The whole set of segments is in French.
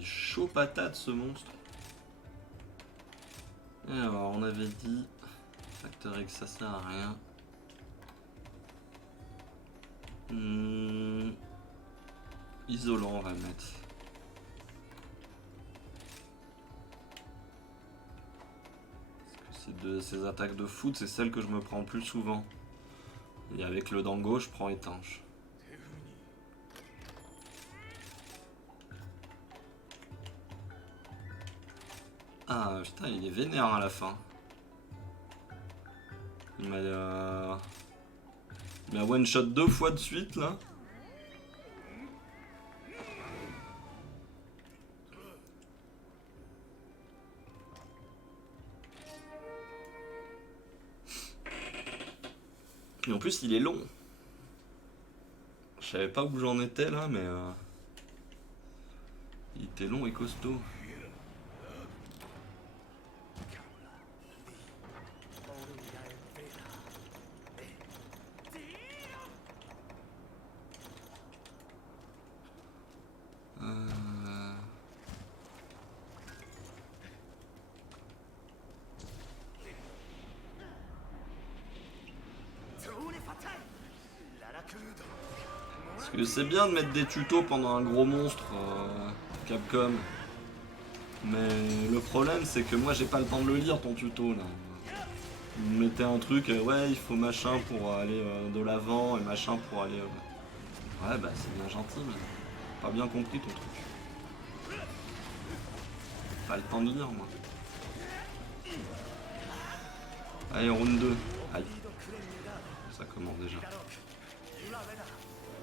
il est chaud patate ce monstre. Et alors on avait dit facteur X ça sert à rien. Isolant on va le mettre. Ces attaques de foot, c'est celles que je me prends plus souvent. Et avec le dango, je prends étanche. Ah putain, il est vénère à la fin. Il m'a one shot 2 fois de suite là. Et en plus il est long. Je savais pas où j'en étais là mais il était long et costaud. Parce que c'est bien de mettre des tutos pendant un gros monstre Capcom. Mais le problème c'est que moi j'ai pas le temps de le lire ton tuto là. Vous mettez un truc, ouais il faut machin pour aller de l'avant et machin pour aller... Ouais bah c'est bien gentil mais pas bien compris ton truc. Pas le temps de lire moi. Allez round 2. Aïe. Ça commence déjà.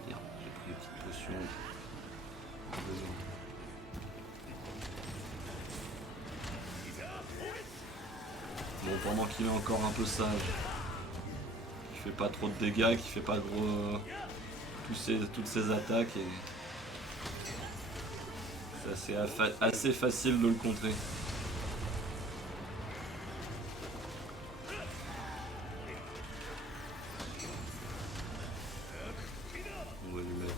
Merde, j'ai pris une petite potion. Bon, pendant qu'il est encore un peu sage, qui fait pas trop de dégâts, qui fait pas gros toutes ses attaques et c'est assez facile de le contrer. On va lui mettre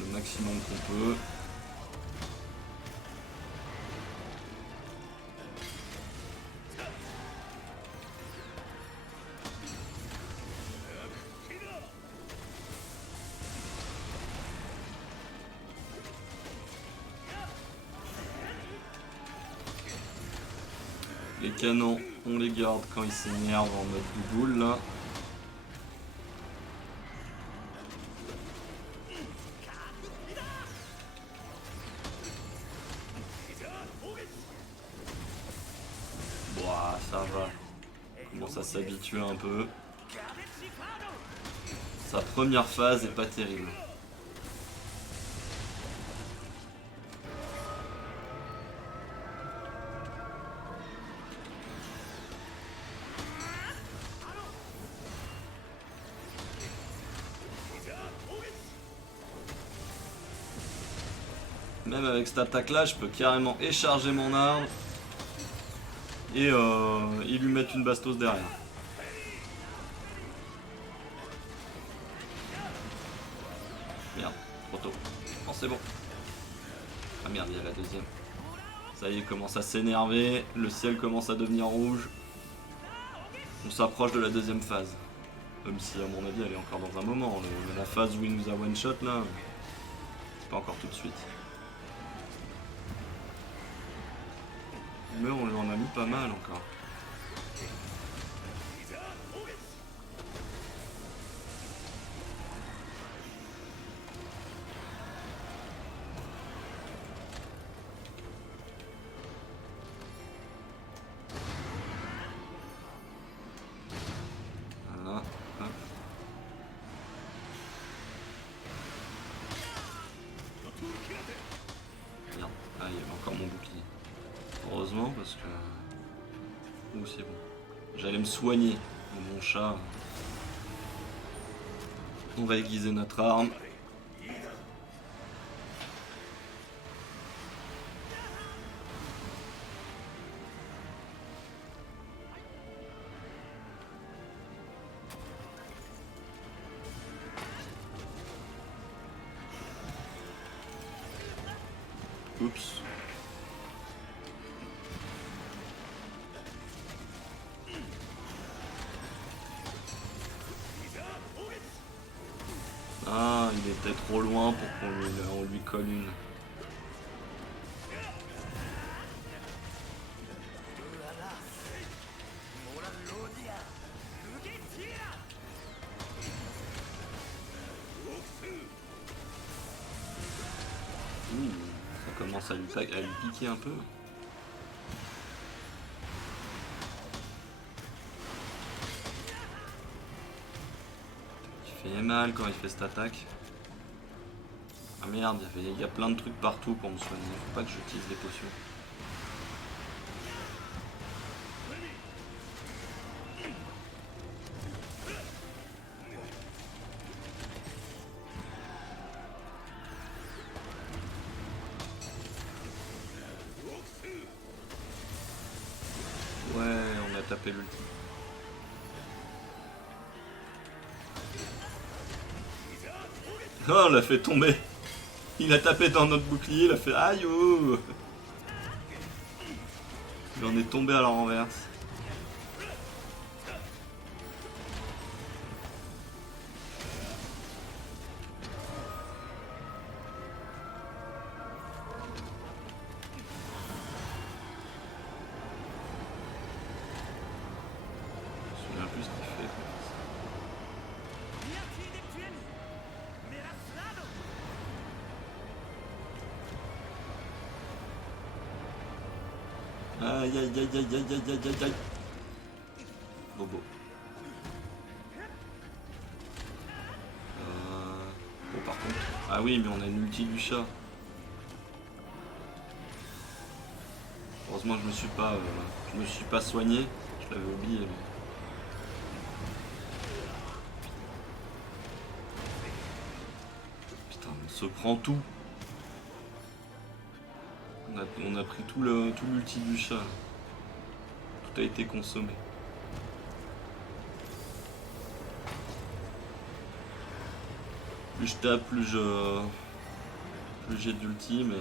le maximum qu'on peut. Les canons, on les garde quand ils s'énervent en mode douboule là. Boah, ça va. On commence à s'habituer un peu. Sa première phase est pas terrible. Même avec cette attaque là, je peux carrément écharger mon arme et lui mettre une bastos derrière. Merde, trop tôt. Oh c'est bon. Ah merde, il y a la deuxième. Ça y est, il commence à s'énerver, le ciel commence à devenir rouge. On s'approche de la deuxième phase. Même si à mon avis elle est encore dans un moment. La phase où il nous a one shot là, c'est pas encore tout de suite. Mais on lui en a mis pas mal encore. Voilà, hop. Merde, ah il y avait encore mon bouclier. Heureusement parce que... Ouh c'est bon. J'allais me soigner. Mon chat. On va aiguiser notre arme. Oups. Ah, il était trop loin pour qu'on lui colle une. Ça commence à lui piquer un peu. Il fait mal quand il fait cette attaque. Ah merde, il y a plein de trucs partout pour me soigner. Faut pas que j'utilise des potions. Ouais, on a tapé l'ulti. Oh, on l'a fait tomber. Il a tapé dans notre bouclier, il a fait aïe oh. Il en est tombé à la renverse. Je me souviens plus ce qu'il fait. Aïe aïe aïe aïe aïe aïe aïe aïe aïe. Bobo. Bon par contre. Ah oui mais on a une ulti du chat. Heureusement que je me suis pas soigné. Je l'avais oublié. Mais... Putain on se prend tout. On a pris tout l'ulti du chat. Tout a été consommé. Plus je tape, plus j'ai d'ulti, mais...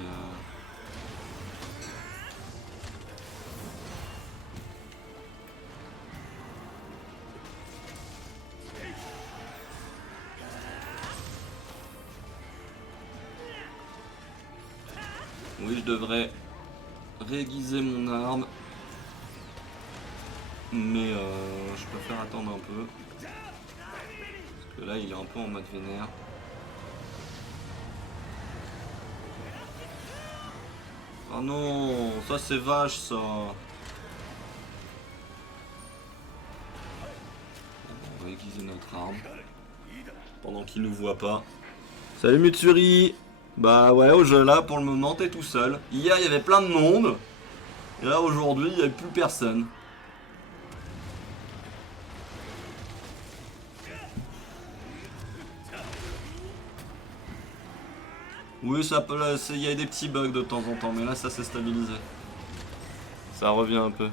Oui, je devrais réaiguiser mon arme. Mais je préfère attendre un peu. Parce que là, il est un peu en mode vénère. Oh non, ça c'est vache ça. On va aiguiser notre arme. Pendant qu'il nous voit pas. Salut Mutsuri. Bah ouais, au jeu là, pour le moment, t'es tout seul. Hier, il y avait plein de monde. Et là, aujourd'hui, il n'y a plus personne. Oui, ça peut, il y a des petits bugs de temps en temps, mais là, ça s'est stabilisé. Ça revient un peu.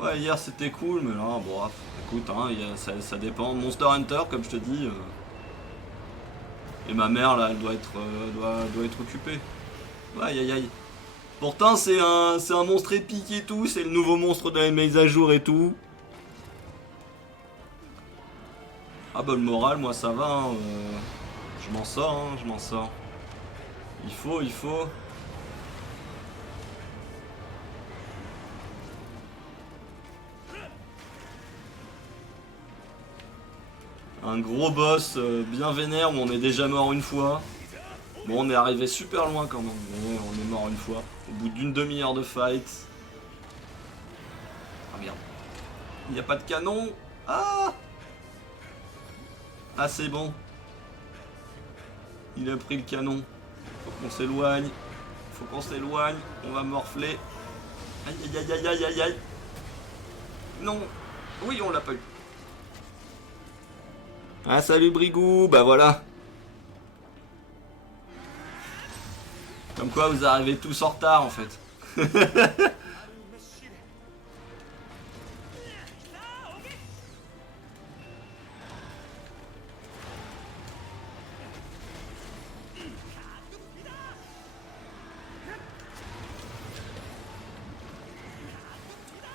Ouais, hier, c'était cool, mais là, bon, écoute, hein, ça dépend. Monster Hunter, comme je te dis... Et ma mère là elle doit être occupée. Aïe aïe aïe. Pourtant c'est un monstre épique et tout, c'est le nouveau monstre de la mise à jour et tout. Ah bah le moral moi ça va, hein, je m'en sors, hein, je m'en sors. Il faut. Un gros boss bien vénère où on est déjà mort une fois. Bon, on est arrivé super loin quand même, mais on est mort une fois. Au bout d'une demi-heure de fight. Ah merde. Il n'y a pas de canon. Ah c'est bon. Il a pris le canon. Faut qu'on s'éloigne. On va morfler. Aïe aïe aïe aïe aïe aïe aïe. Non. Oui, on l'a pas eu. Ah salut Brigou, bah voilà. Comme quoi vous arrivez tous en retard en fait.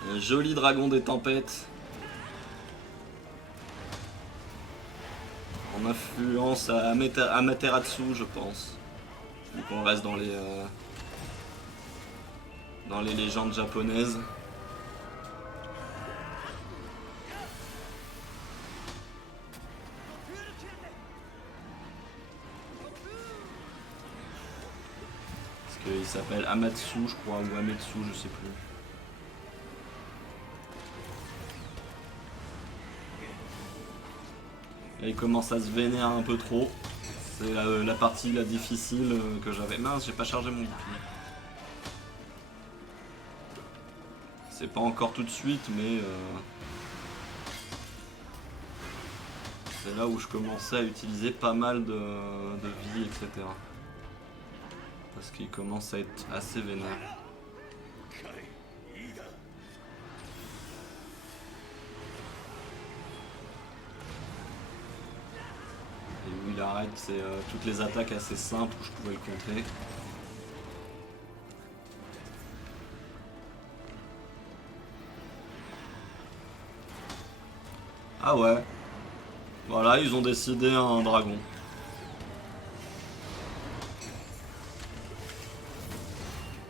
Un joli dragon des tempêtes. en influence à Amaterasu, je pense. Vu qu'on reste dans les légendes japonaises. Parce qu'il s'appelle Amatsu, je crois, ou Ametsu, je sais plus. Là, il commence à se vénérer un peu trop. C'est la partie la difficile que j'avais. Mince, j'ai pas chargé mon bouclier. C'est pas encore tout de suite, mais c'est là où je commençais à utiliser pas mal de vie, etc. Parce qu'il commence à être assez vénère. Et où il arrête, c'est toutes les attaques assez simples où je pouvais le contrer. Ah ouais. Voilà, ils ont décidé un dragon.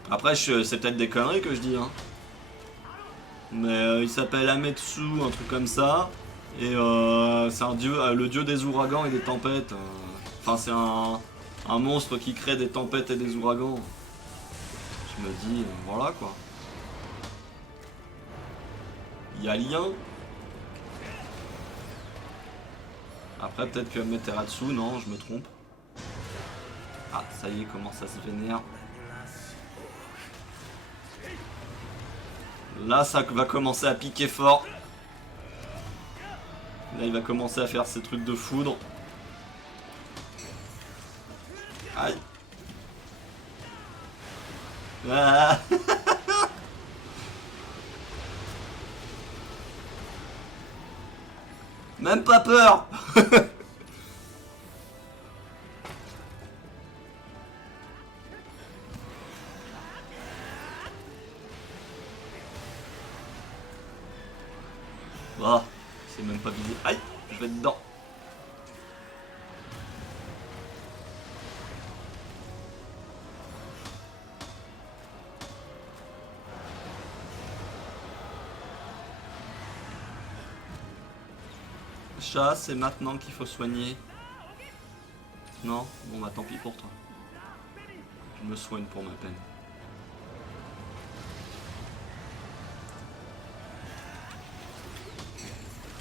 Après, c'est peut-être des conneries que je dis, hein. Mais il s'appelle Ametsu, un truc comme ça. Et c'est un dieu, le dieu des ouragans et des tempêtes. Enfin, c'est un monstre qui crée des tempêtes et des ouragans. Je me dis, voilà quoi. Il y a lien. Après, peut-être que Amaterasu, non, je me trompe. Ah, ça y est, comment ça se vénère. Là, ça va commencer à piquer fort. Là, il va commencer à faire ses trucs de foudre. Aïe. Ah. Même pas peur. Ah, c'est même pas visé. Aïe, je vais être dedans. Chat, c'est maintenant qu'il faut soigner. Non? Bon bah tant pis pour toi. Je me soigne pour ma peine.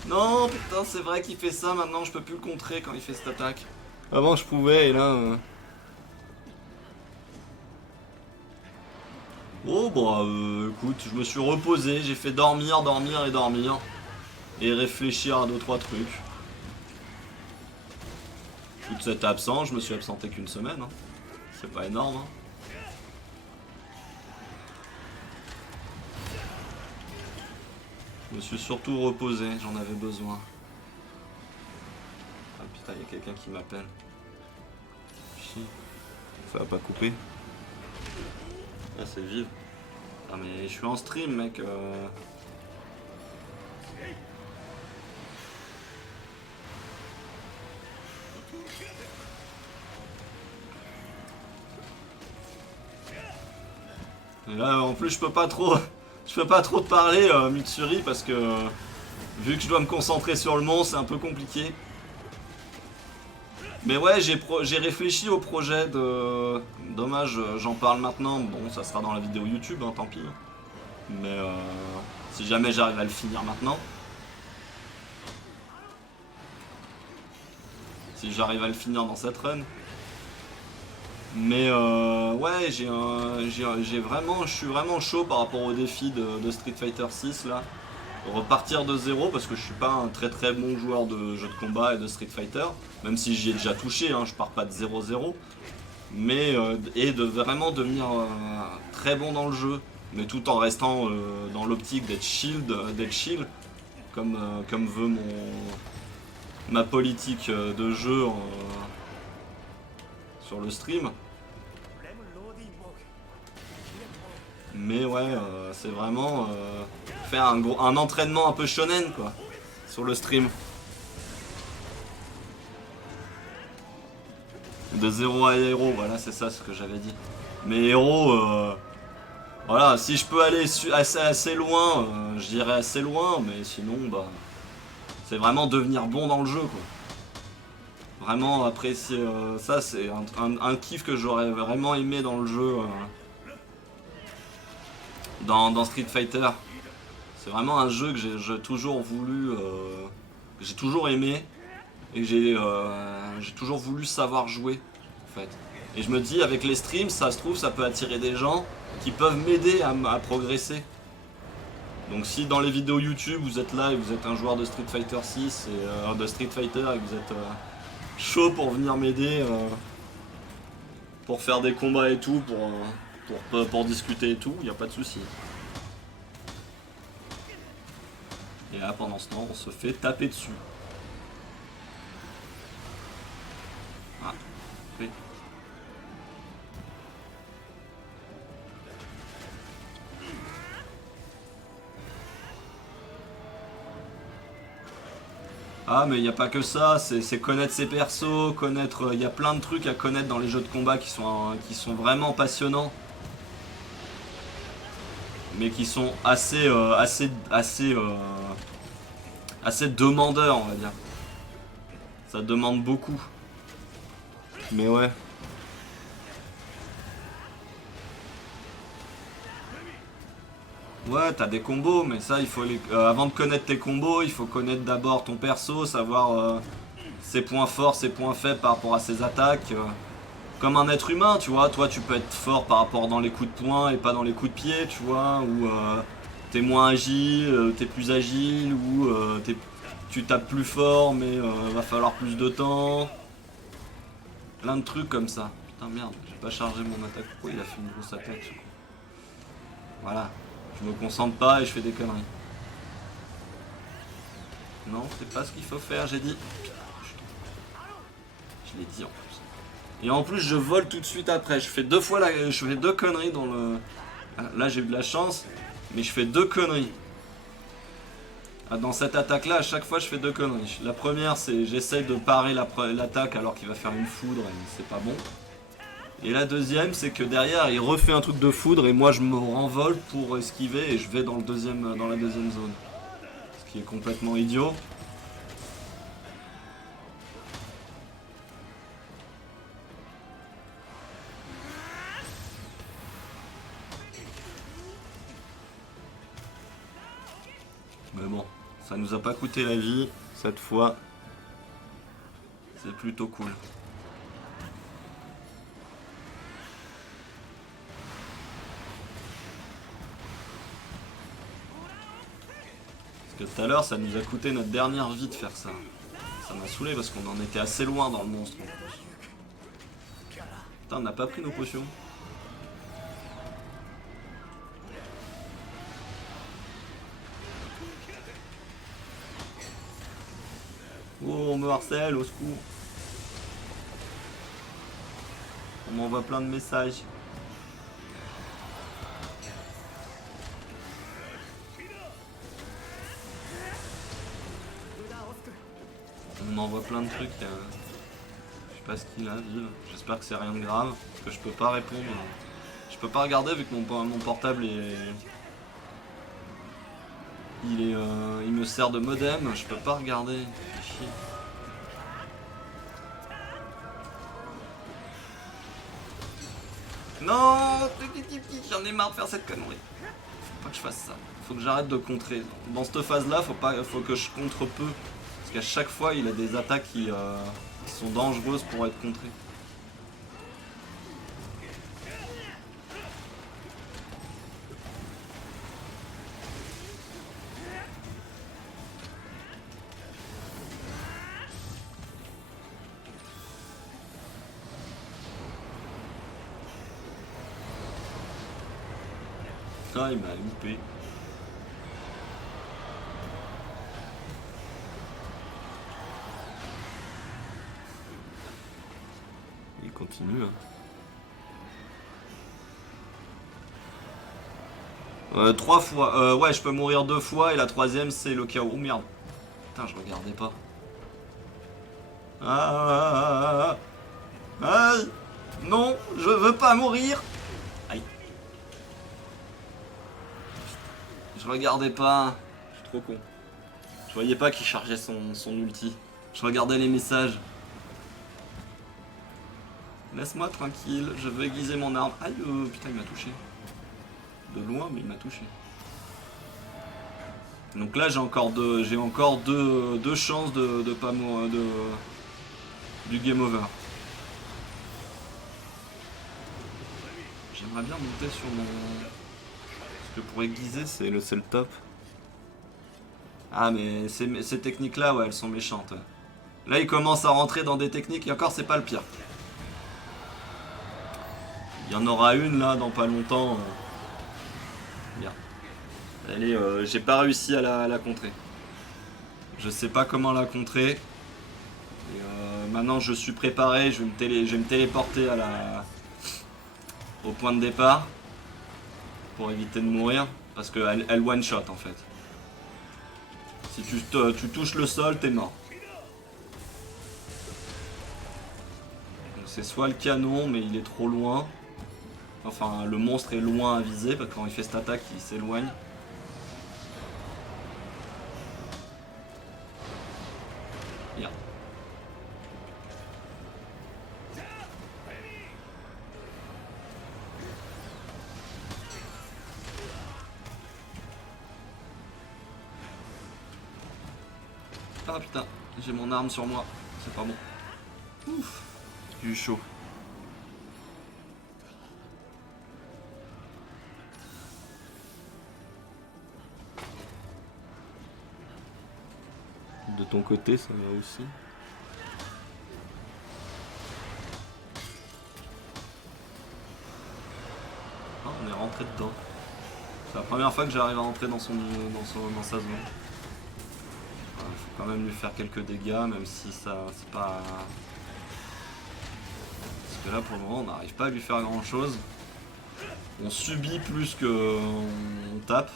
Non, putain, c'est vrai qu'il fait ça maintenant, je peux plus le contrer quand il fait cette attaque. Avant je pouvais et là... Oh bah écoute, je me suis reposé, j'ai fait dormir, dormir et dormir. Et réfléchir à 2-3 trucs. Toute cette absence, je me suis absenté qu'une semaine. Hein. C'est pas énorme. Hein. Je me suis surtout reposé, j'en avais besoin. Ah putain, il y a quelqu'un qui m'appelle. Chi. Ça va pas couper. Ah, c'est vif. Ah mais je suis en stream, mec. Et là, en plus, je peux pas trop te parler, Mitsuri, parce que vu que je dois me concentrer sur le monstre, c'est un peu compliqué. Mais ouais, j'ai réfléchi au projet de... Dommage, j'en parle maintenant. Bon, ça sera dans la vidéo YouTube, hein, tant pis. Mais si jamais j'arrive à le finir maintenant. Si j'arrive à le finir dans cette run. Mais ouais, je suis vraiment chaud par rapport au défi de Street Fighter 6 là. Repartir de zéro parce que je suis pas un très très bon joueur de jeux de combat et de Street Fighter. Même si j'y ai déjà touché, hein, je pars pas de 0-0. Mais et de vraiment devenir très bon dans le jeu. Mais tout en restant dans l'optique d'être chill, comme veut ma politique de jeu sur le stream. Mais ouais, c'est vraiment faire un entraînement un peu shonen quoi sur le stream. De 0 à héros, voilà, c'est ça ce que j'avais dit. Mais héros, voilà, si je peux aller assez loin, je dirais assez loin, mais sinon, bah, c'est vraiment devenir bon dans le jeu, quoi. Vraiment apprécier ça, c'est un kiff que j'aurais vraiment aimé dans le jeu, dans Street Fighter. C'est vraiment un jeu que j'ai toujours voulu, que j'ai toujours aimé et que j'ai toujours voulu savoir jouer, en fait. Et je me dis, avec les streams, ça se trouve, ça peut attirer des gens qui peuvent m'aider à progresser. Donc si dans les vidéos YouTube, vous êtes là et vous êtes un joueur de Street Fighter 6 et de Street Fighter et que vous êtes chaud pour venir m'aider, pour faire des combats et tout, pour discuter et tout, il n'y a pas de souci. Et là, pendant ce temps, on se fait taper dessus. Ah, oui. Ah, mais il n'y a pas que ça, c'est connaître ses persos, connaître. Il y a plein de trucs à connaître dans les jeux de combat qui sont vraiment passionnants. Mais qui sont assez demandeurs, on va dire. Ça demande beaucoup. Mais ouais. Ouais, t'as des combos, mais ça, il faut avant de connaître tes combos, il faut connaître d'abord ton perso, savoir ses points forts, ses points faibles par rapport à ses attaques. Comme un être humain, tu vois, toi tu peux être fort par rapport dans les coups de poing et pas dans les coups de pied, tu vois, ou t'es moins agile, t'es plus agile, ou tu tapes plus fort mais va falloir plus de temps. Plein de trucs comme ça. Putain merde, j'ai pas chargé mon attaque, pourquoi il a fait une grosse attaque ce coup. Voilà, je me concentre pas et je fais des conneries. Non, c'est pas ce qu'il faut faire, j'ai dit. Je l'ai dit en plus. Et en plus, je vole tout de suite après. Je fais deux conneries dans le. Là, j'ai eu de la chance, mais je fais deux conneries. Dans cette attaque-là, à chaque fois, je fais deux conneries. La première, c'est j'essaie de parer l'attaque alors qu'il va faire une foudre et c'est pas bon. Et la deuxième, c'est que derrière, il refait un truc de foudre et moi, je me renvole pour esquiver et je vais dans la deuxième zone. Ce qui est complètement idiot. Mais bon, ça nous a pas coûté la vie cette fois. C'est plutôt cool. Parce que tout à l'heure, ça nous a coûté notre dernière vie de faire ça. Ça m'a saoulé parce qu'on en était assez loin dans le monstre en plus. Putain, on n'a pas pris nos potions. Oh, on me harcèle, au secours. On m'envoie plein de messages. On m'envoie plein de trucs. Je sais pas ce qu'il a, Vive. J'espère que c'est rien de grave. Parce que je peux pas répondre. Je peux pas regarder vu que mon portable est. Il me sert de modem, je peux pas regarder. Chier. Non, j'en ai marre de faire cette connerie. Faut pas que je fasse ça. Faut que j'arrête de contrer. Dans cette phase-là, faut que je contre peu. Parce qu'à chaque fois, il a des attaques qui sont dangereuses pour être contrées. Ah, il m'a loupé. Il continue. Hein. 3 fois. Ouais, je peux mourir 2 fois et la troisième c'est le chaos. Oh merde. Putain, je regardais pas. Ah, ah, ah, ah, ah. veux pas mourir. Aïe. Je regardais pas. Je suis trop con. Je voyais pas qu'il chargeait son ulti. Je regardais les messages. Laisse-moi tranquille, je veux aiguiser mon arme. Aïe, putain, il m'a touché. De loin, mais il m'a touché. Donc là, j'ai encore deux chances de pas mourir, du game over. J'aimerais bien monter sur mon... Parce que pour aiguiser, c'est le top. Ah, mais ces techniques-là, ouais, elles sont méchantes. Ouais. Là, il commence à rentrer dans des techniques, et encore, c'est pas le pire. Il y en aura une, là, dans pas longtemps. Merde. Elle est... j'ai pas réussi à la contrer. Je sais pas comment la contrer. Et maintenant, je suis préparé, je vais me téléporter au point de départ. Pour éviter de mourir. Parce qu'elle one-shot, en fait. Si tu touches le sol, t'es mort. C'est soit le canon, mais il est trop loin. Enfin, le monstre est loin à viser, parce que quand il fait cette attaque, il s'éloigne. Merde. Ah putain, j'ai mon arme sur moi. C'est pas bon. Ouf. J'ai eu chaud. De ton côté, ça va aussi. Ah, on est rentré dedans. C'est la première fois que j'arrive à rentrer dans sa zone. Il faut quand même lui faire quelques dégâts, même si ça c'est pas... Parce que là pour le moment on n'arrive pas à lui faire grand chose. On subit plus que on tape.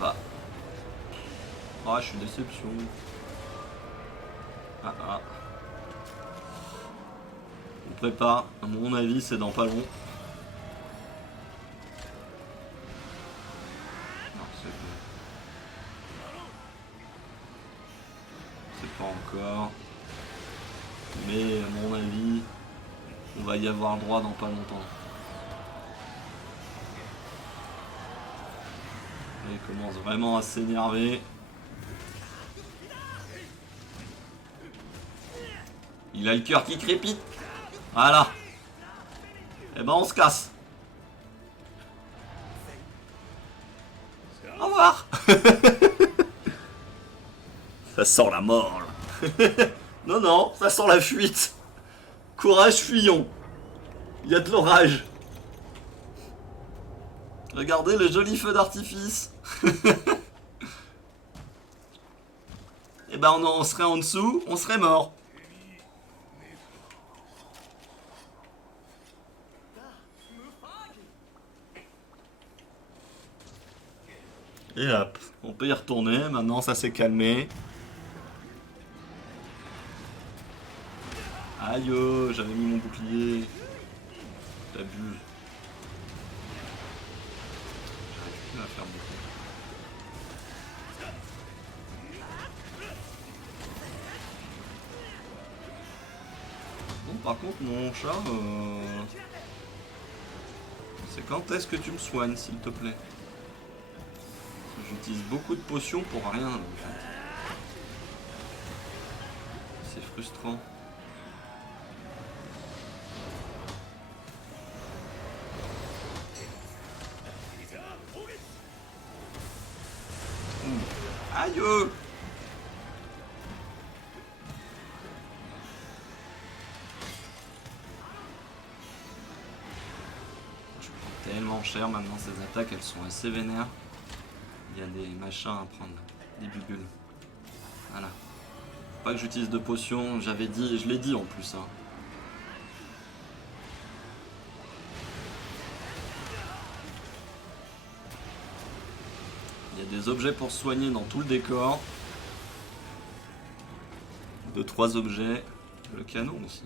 Bah. Ah, je suis déception. Ah. On prépare, à mon avis c'est dans pas long. Pas encore, mais à mon avis on va y avoir droit dans pas longtemps. Et il commence vraiment à s'énerver. Il a le cœur qui crépite. Voilà. Et ben on se casse. Au revoir. Ça sent la mort là. Non, ça sent la fuite. Courage, fuyons. Il y a de l'orage. Regardez le joli feu d'artifice. Et ben on serait en dessous, on serait mort. Et hop, on peut y retourner, maintenant ça s'est calmé. Aïe, j'avais mis mon bouclier. J'abuse. J'arrive plus à faire beaucoup. Bon, par contre, mon chat, c'est quand est-ce que tu me soignes, s'il te plaît? J'utilise beaucoup de potions pour rien, en fait. C'est frustrant. Aïe! Je prends tellement cher maintenant, ces attaques, elles sont assez vénères. Il y a des machins à prendre, des bulles. Voilà. Faut pas que j'utilise de potions, j'avais dit, je l'ai dit en plus. Hein. Il y a des objets pour se soigner dans tout le décor. 2-3 objets. Le canon aussi.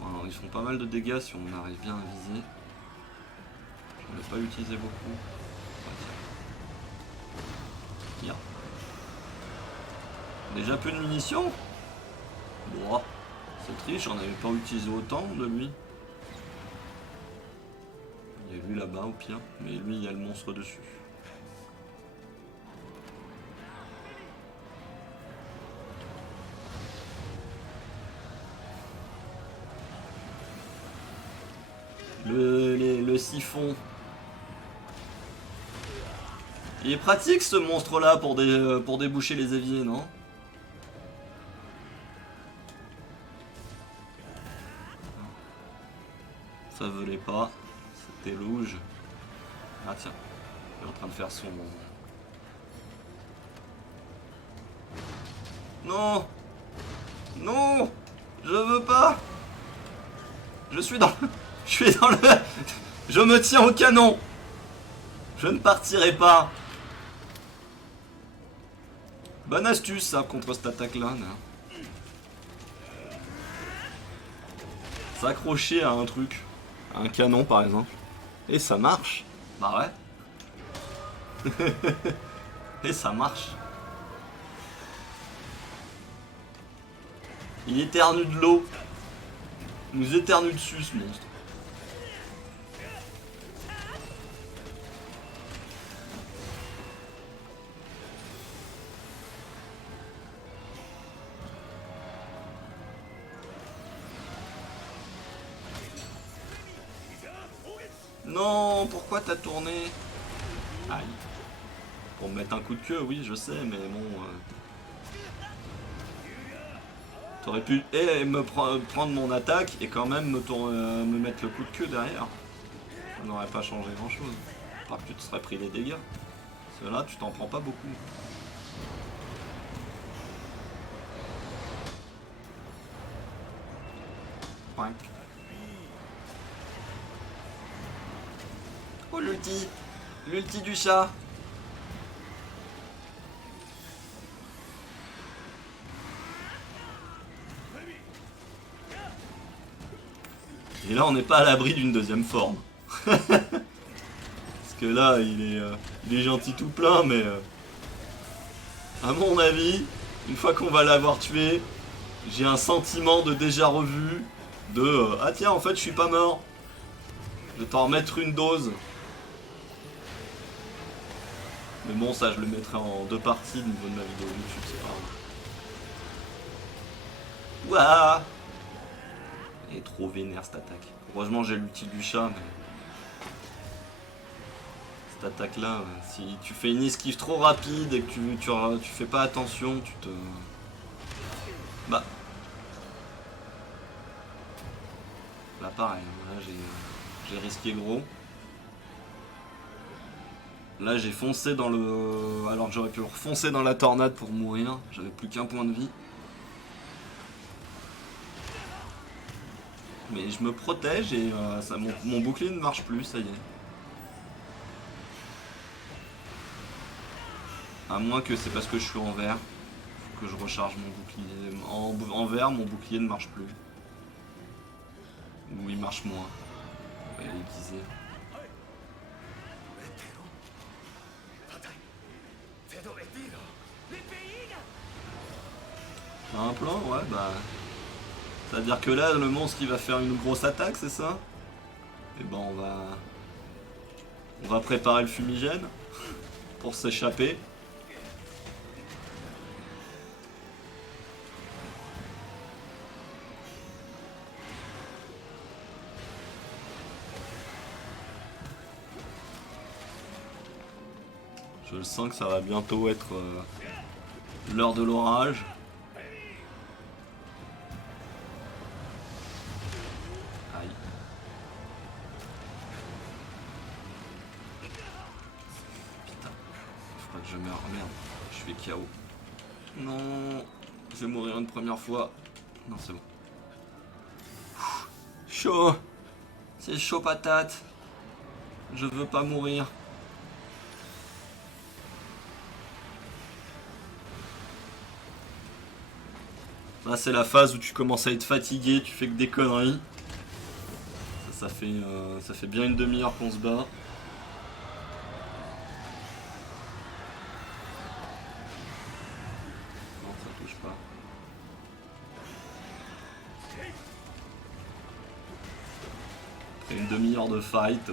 Enfin, ils font pas mal de dégâts si on arrive bien à viser. Je ne l'ai pas utilisé beaucoup. Tiens. Déjà plus de munitions? Bon, c'est triste, j'en avais pas utilisé autant de lui. Il y a lui là-bas au pire, mais lui il y a le monstre dessus. Le siphon. Il est pratique ce monstre là pour déboucher les éviers, non? Ça volait pas, c'était louche. Ah tiens, il est en train de faire son... Non! Non! Je veux pas! Je suis dans... Je suis dans le... Je me tiens au canon! Je ne partirai pas! Bonne astuce ça contre cette attaque là. S'accrocher à un truc. À un canon par exemple. Et ça marche. Bah ouais. Et ça marche. Il éternue de l'eau. Il nous éternue dessus ce monstre. Non, pourquoi t'as tourné? Aïe. Pour me mettre un coup de queue, oui, je sais, mais bon... T'aurais pu me prendre mon attaque et quand même me mettre le coup de queue derrière. Ça n'aurait pas changé grand chose. Par que tu te serais pris les dégâts. Parce que là, tu t'en prends pas beaucoup. Ouais. Oh l'ulti! L'ulti du chat! Et là on n'est pas à l'abri d'une deuxième forme. Parce que là il est gentil tout plein mais à mon avis, une fois qu'on va l'avoir tué, j'ai un sentiment de déjà revu, de ah tiens en fait je suis pas mort. Je vais t'en remettre une dose. Mais bon ça je le mettrai en 2 parties au niveau de ma vidéo YouTube, c'est pas grave. Ouah, elle est trop vénère cette attaque. Heureusement j'ai l'outil du chat mais... Cette attaque là, si tu fais une esquive trop rapide et que tu fais pas attention, tu te... Bah... Là pareil, là j'ai risqué gros. Là j'ai foncé dans le... Alors que j'aurais pu refoncer dans la tornade pour mourir, j'avais plus qu'un point de vie. Mais je me protège et mon bouclier ne marche plus, ça y est. À moins que c'est parce que je suis en vert. Faut que je recharge mon bouclier. En vert, mon bouclier ne marche plus. Ou il marche moins. On va l'aiguiser. T'as un plan? Ouais, bah... C'est-à-dire que là, le monstre il va faire une grosse attaque, c'est ça? Et ben on va préparer le fumigène pour s'échapper. Je le sens que ça va bientôt être l'heure de l'orage. Aïe. Putain, je crois que je meurs. Merde, je fais KO. Non, je vais mourir une première fois. Non, c'est bon. Chaud. C'est chaud patate. Je veux pas mourir. Là c'est la phase où tu commences à être fatigué, tu fais que des conneries. Ça fait bien une demi-heure qu'on se bat. Non, ça touche pas. Après une demi-heure de fight.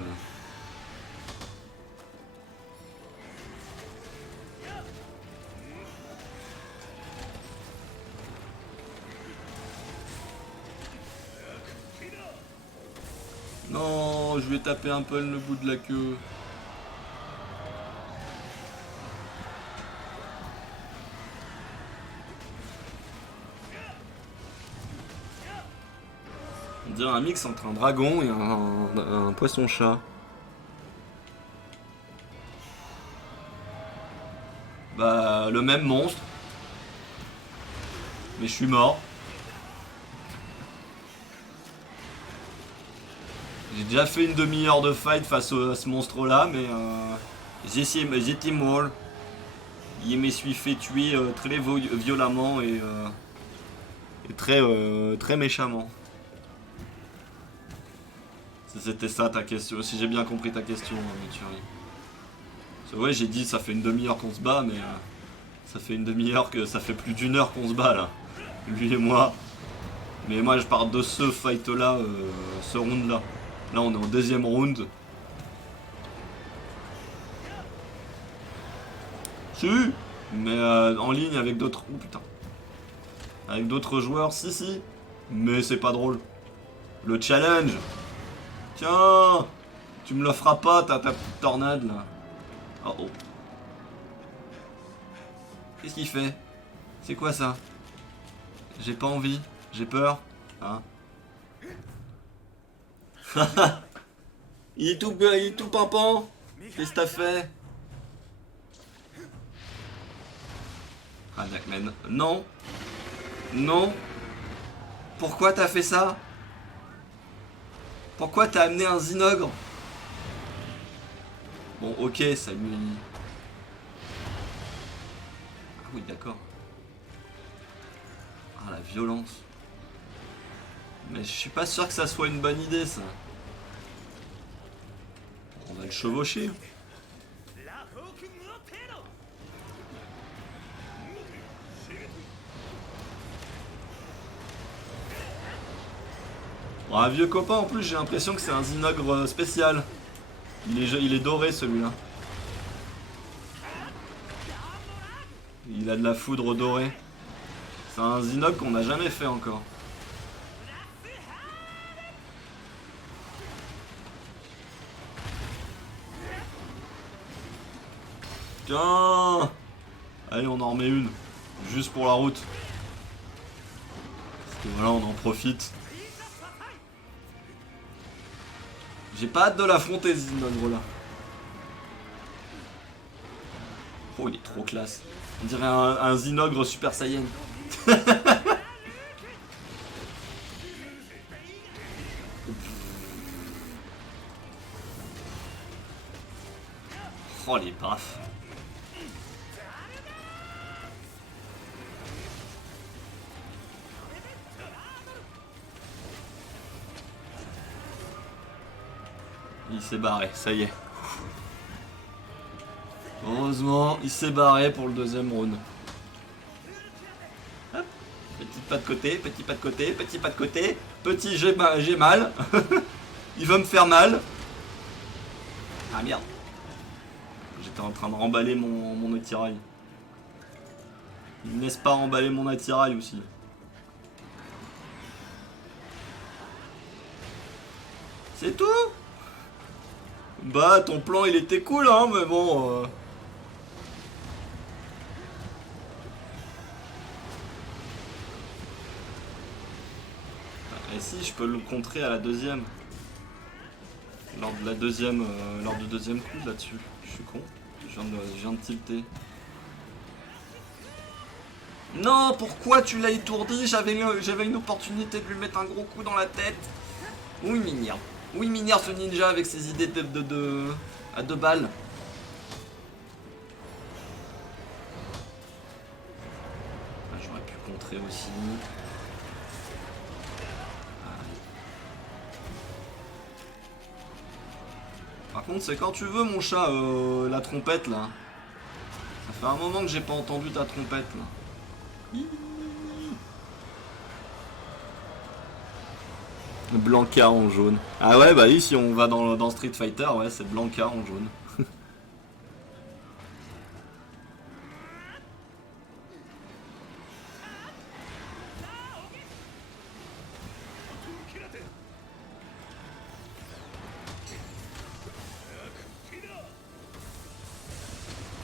Non, je vais taper un peu le bout de la queue. On dirait un mix entre un dragon et un poisson-chat. Bah, le même monstre. Mais je suis mort. J'ai déjà fait une demi-heure de fight face à ce monstre-là, mais j'étais mort. Il me suis fait tuer très violemment et très méchamment. Si c'était ça ta question, si j'ai bien compris ta question, Mathieu. C'est vrai, j'ai dit ça fait une demi-heure qu'on se bat, mais ça fait une demi-heure que ça fait plus d'une heure qu'on se bat là. Lui et moi. Mais moi je parle de ce fight là, ce round là. Là on est en deuxième round. Si. Mais en ligne avec d'autres. Oh putain. Avec d'autres joueurs, si. Mais c'est pas drôle. Le challenge. Tiens. Tu me le feras pas, ta petite tornade là. Oh oh. Qu'est-ce qu'il fait? C'est quoi ça? J'ai pas envie. J'ai peur. Hein? il est tout pimpant. Qu'est-ce que t'as fait? Ah Jackman. Non. Non. Pourquoi t'as fait ça? Pourquoi t'as amené un Zinogre? Bon ok, ça lui... Ah oui d'accord. Ah la violence. Mais je suis pas sûr que ça soit une bonne idée ça. On va le chevaucher. Bon, un vieux copain en plus, j'ai l'impression que c'est un Zinogre spécial. Il est doré celui-là. Il a de la foudre dorée. C'est un Zinogre qu'on n'a jamais fait encore. Tiens! Allez, on en remet une. Juste pour la route. Parce que voilà, on en profite. J'ai pas hâte de l'affronter, ce Zinogre là. Oh, il est trop classe. On dirait un Zinogre Super Saiyan. Oh, les baffes. Il s'est barré, ça y est. Heureusement, il s'est barré pour le deuxième round. Hop. Petit pas de côté, petit pas de côté, petit pas de côté. Petit j'ai mal. Il veut me faire mal. Ah merde. J'étais en train de remballer mon attirail. Il me laisse pas remballer mon attirail aussi. C'est tout? Bah ton plan il était cool hein mais bon Et si je peux le contrer à la deuxième. Lors du deuxième coup là-dessus. Je suis con. Je viens de tilter. Non, pourquoi tu l'as étourdi? J'avais une opportunité de lui mettre un gros coup dans la tête. Oui, Minir. Oui, Minir, ce ninja avec ses idées à 2 balles. Ah, j'aurais pu contrer aussi. Par contre, c'est quand tu veux, mon chat, la trompette là. Ça fait un moment que j'ai pas entendu ta trompette là. Blanca en jaune. Ah ouais, bah oui, si on va dans Street Fighter, ouais, c'est Blanca en jaune.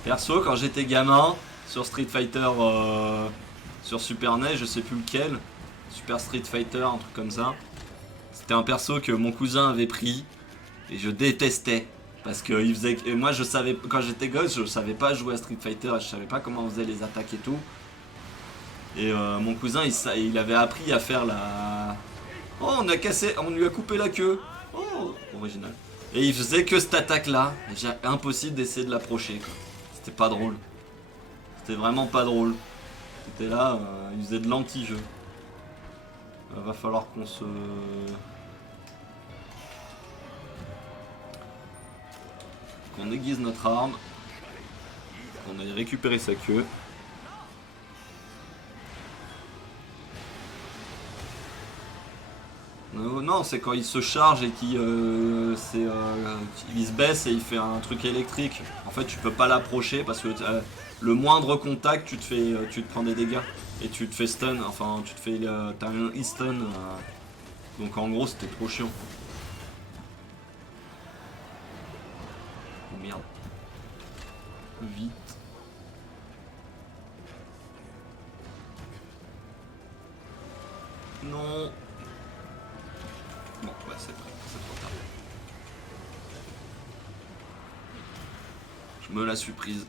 Perso, quand j'étais gamin, sur Street Fighter, sur Super NES, je sais plus lequel, Super Street Fighter, un truc comme ça, c'était un perso que mon cousin avait pris, et je détestais. Parce que il faisait. Et moi, je savais. Quand j'étais gosse, je savais pas jouer à Street Fighter, je savais pas comment on faisait les attaques et tout. Et mon cousin, il avait appris à faire la. Oh, on a cassé. On lui a coupé la queue. Oh, original. Et il faisait que cette attaque là. Impossible d'essayer de l'approcher. C'était pas drôle. C'était vraiment pas drôle. C'était là, il faisait de l'anti-jeu. Va falloir qu'on se. Qu'on aiguise notre arme. Qu'on aille récupérer sa queue. Non, c'est quand il se charge et qu'il il se baisse et il fait un truc électrique. En fait, tu peux pas l'approcher parce que le moindre contact, tu te prends des dégâts et tu te fais stun. Enfin, t'as un e-stun. Donc en gros, c'était trop chiant. Oh merde. Vite. Non. Bon, bah c'est trop tard. Je me la suis prise.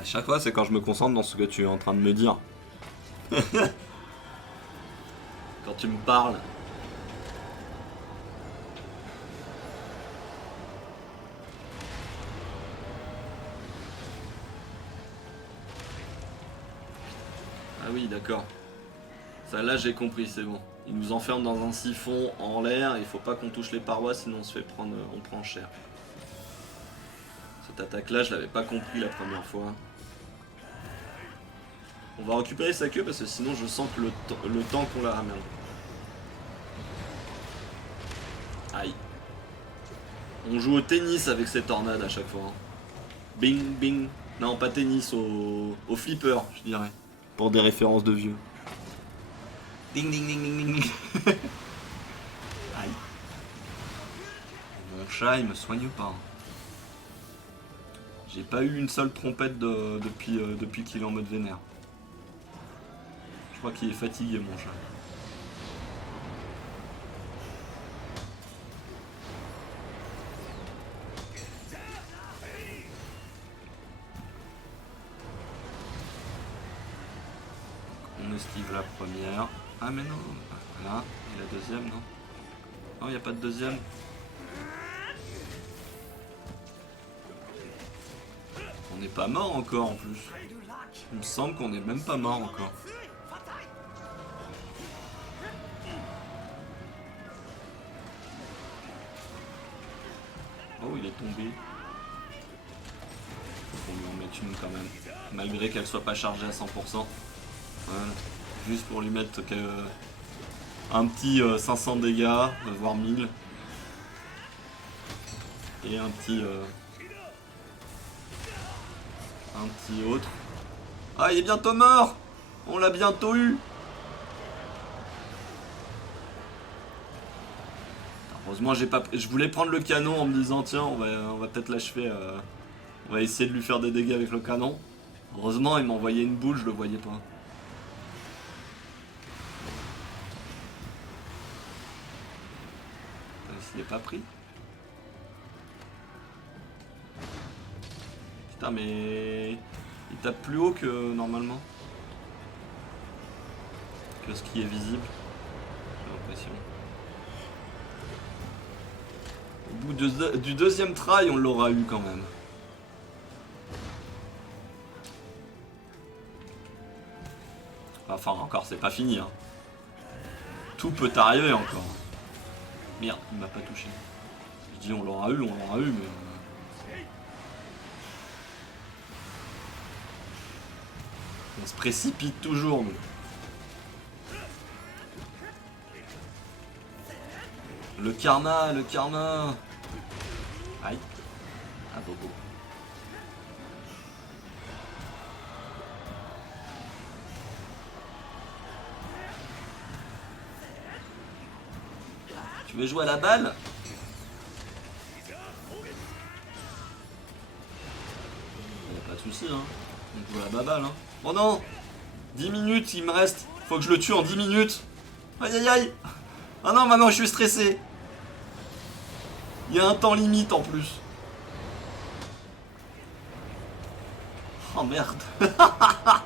À chaque fois, c'est quand je me concentre dans ce que tu es en train de me dire. Quand tu me parles. Ah oui, d'accord. Ça là j'ai compris, c'est bon. Il nous enferme dans un siphon en l'air, il faut pas qu'on touche les parois sinon on se fait prendre, on prend cher. Cette attaque là je l'avais pas compris la première fois. On va récupérer sa queue parce que sinon je sens que le temps qu'on la ramène. Aïe. On joue au tennis avec ces tornades à chaque fois. Hein. Bing bing. Non pas tennis, au flipper je dirais. Pour des références de vieux. Ding ding ding ding ding. Aïe. Mon chat il me soigne pas. J'ai pas eu une seule trompette depuis qu'il est en mode vénère. Je crois qu'il est fatigué mon chat. On esquive la première. Ah mais non, voilà. Et la deuxième, non? Non, il n'y a pas de deuxième. On n'est pas mort encore en plus. Il me semble qu'on n'est même pas mort encore. Oh, il est tombé. Faut lui en mettre une quand même. Malgré qu'elle soit pas chargée à 100%. Voilà. Juste pour lui mettre un petit 500 dégâts, voire 1000. Et un petit autre. Ah, il est bientôt mort. On l'a bientôt eu. Heureusement, je voulais prendre le canon en me disant tiens, on va peut-être l'achever. On va essayer de lui faire des dégâts avec le canon. Heureusement, il m'a envoyé une boule, je le voyais pas. Il est pas pris. Putain, mais il tape plus haut que normalement. Que ce qui est visible. J'ai l'impression. Au bout du deuxième try, on l'aura eu quand même. Enfin, encore, c'est pas fini. Hein. Tout peut arriver encore. Merde, il m'a pas touché. dis on l'aura eu, mais... On se précipite toujours, nous. Le karma, le karma. Aïe. Ah, bobo. Tu veux jouer à la balle? Y'a pas de soucis, hein. On joue à la baballe, hein. Oh non! 10 minutes, il me reste. Faut que je le tue en 10 minutes. Aïe aïe aïe! Ah non, maintenant je suis stressé. Il y a un temps limite en plus. Oh merde. Ah,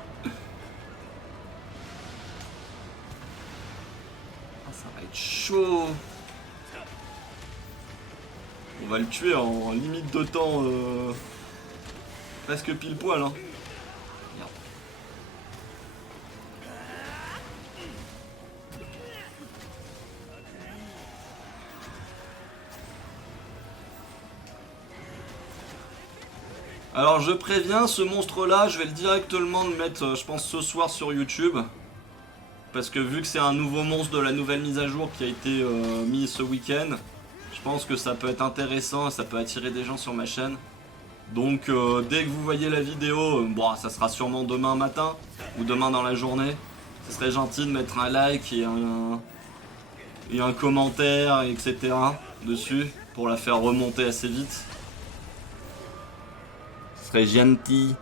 ça va être chaud. On va le tuer en limite de temps presque pile poil, hein. Merde. Alors je préviens, ce monstre là, je vais le directement le mettre, je pense, ce soir sur YouTube. Parce que vu que c'est un nouveau monstre de la nouvelle mise à jour qui a été mis ce week-end, je pense que ça peut être intéressant et ça peut attirer des gens sur ma chaîne. Donc dès que vous voyez la vidéo, bon, ça sera sûrement demain matin ou demain dans la journée. Ce serait gentil de mettre un like et un commentaire, etc. dessus pour la faire remonter assez vite. Ce serait gentil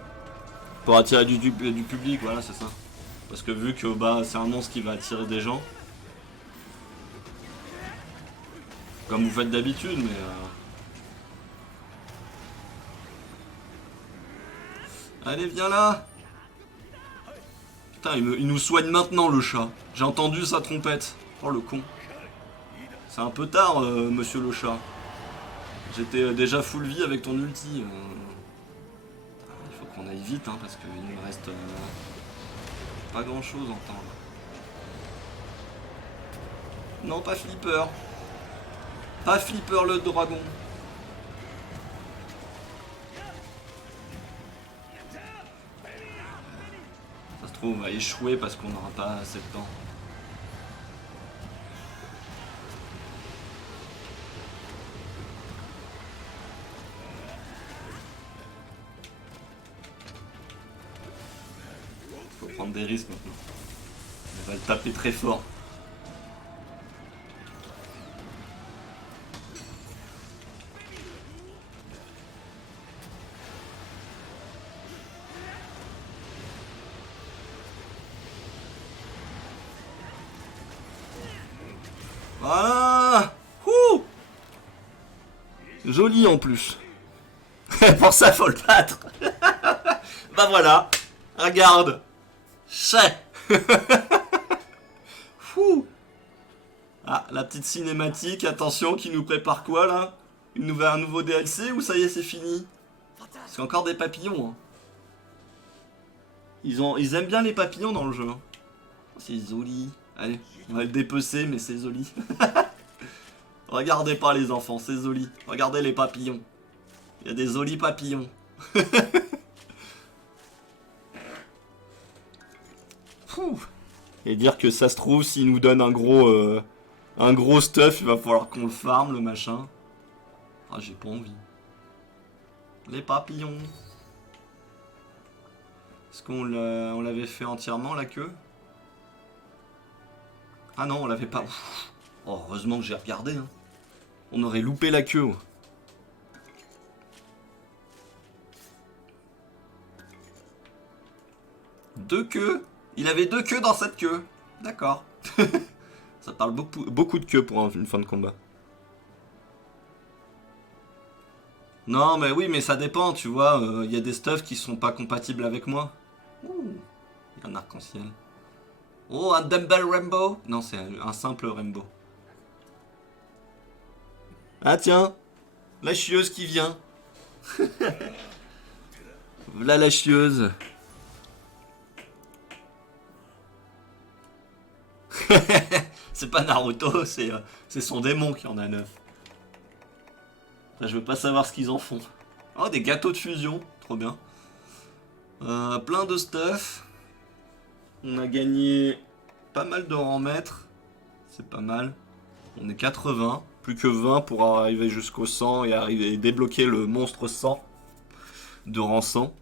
pour attirer du public, voilà, c'est ça. Parce que vu que bah, c'est un monstre qui va attirer des gens. Comme vous faites d'habitude, mais... Allez, viens là. Putain, il nous soigne maintenant, le chat. J'ai entendu sa trompette. Oh, le con. C'est un peu tard, monsieur le chat. J'étais déjà full vie avec ton ulti. Il faut qu'on aille vite, hein, parce qu'il me reste pas grand chose en temps. Là. Non, pas Flipper. Pas Flipper le dragon. Ça se trouve, on va échouer parce qu'on n'aura pas assez de temps. Faut prendre des risques maintenant. On va le taper très fort. Voilà. Ouh. Joli en plus. Pour ça, faut le battre. Bah voilà. Regarde. Chais. Fou. Ah, la petite cinématique. Attention, qui nous prépare quoi là? Un nouveau DLC ou ça y est, c'est fini? C'est encore des papillons. Hein. Ils aiment bien les papillons dans le jeu. C'est joli. Allez, on va le dépecer, mais c'est joli. Regardez pas les enfants, c'est joli. Regardez les papillons. Il y a des jolis papillons. Et dire que ça se trouve, s'il nous donne un gros stuff, il va falloir qu'on le farm, le machin. Ah, j'ai pas envie. Les papillons. Est-ce qu'on l'avait fait entièrement, la queue? Ah non, on l'avait pas. Oh, heureusement que j'ai regardé. Hein. On aurait loupé la queue. Deux queues. Il avait deux queues dans cette queue. D'accord. Ça parle beaucoup de queues pour une fin de combat. Non, mais oui, mais ça dépend, tu vois. Il y a des stuffs qui sont pas compatibles avec moi. Ouh, il y a un arc-en-ciel. Oh, un dumbbell rainbow. Non, c'est un simple rainbow. Ah tiens, la chieuse qui vient. Voilà la chieuse. C'est pas Naruto, c'est son démon qui en a 9. Là, je veux pas savoir ce qu'ils en font. Oh, des gâteaux de fusion, trop bien. Plein de stuff. On a gagné pas mal de rangs maîtres. C'est pas mal. On est 80. Plus que 20 pour arriver jusqu'au 100 et arriver et débloquer le monstre 100 de rang 100.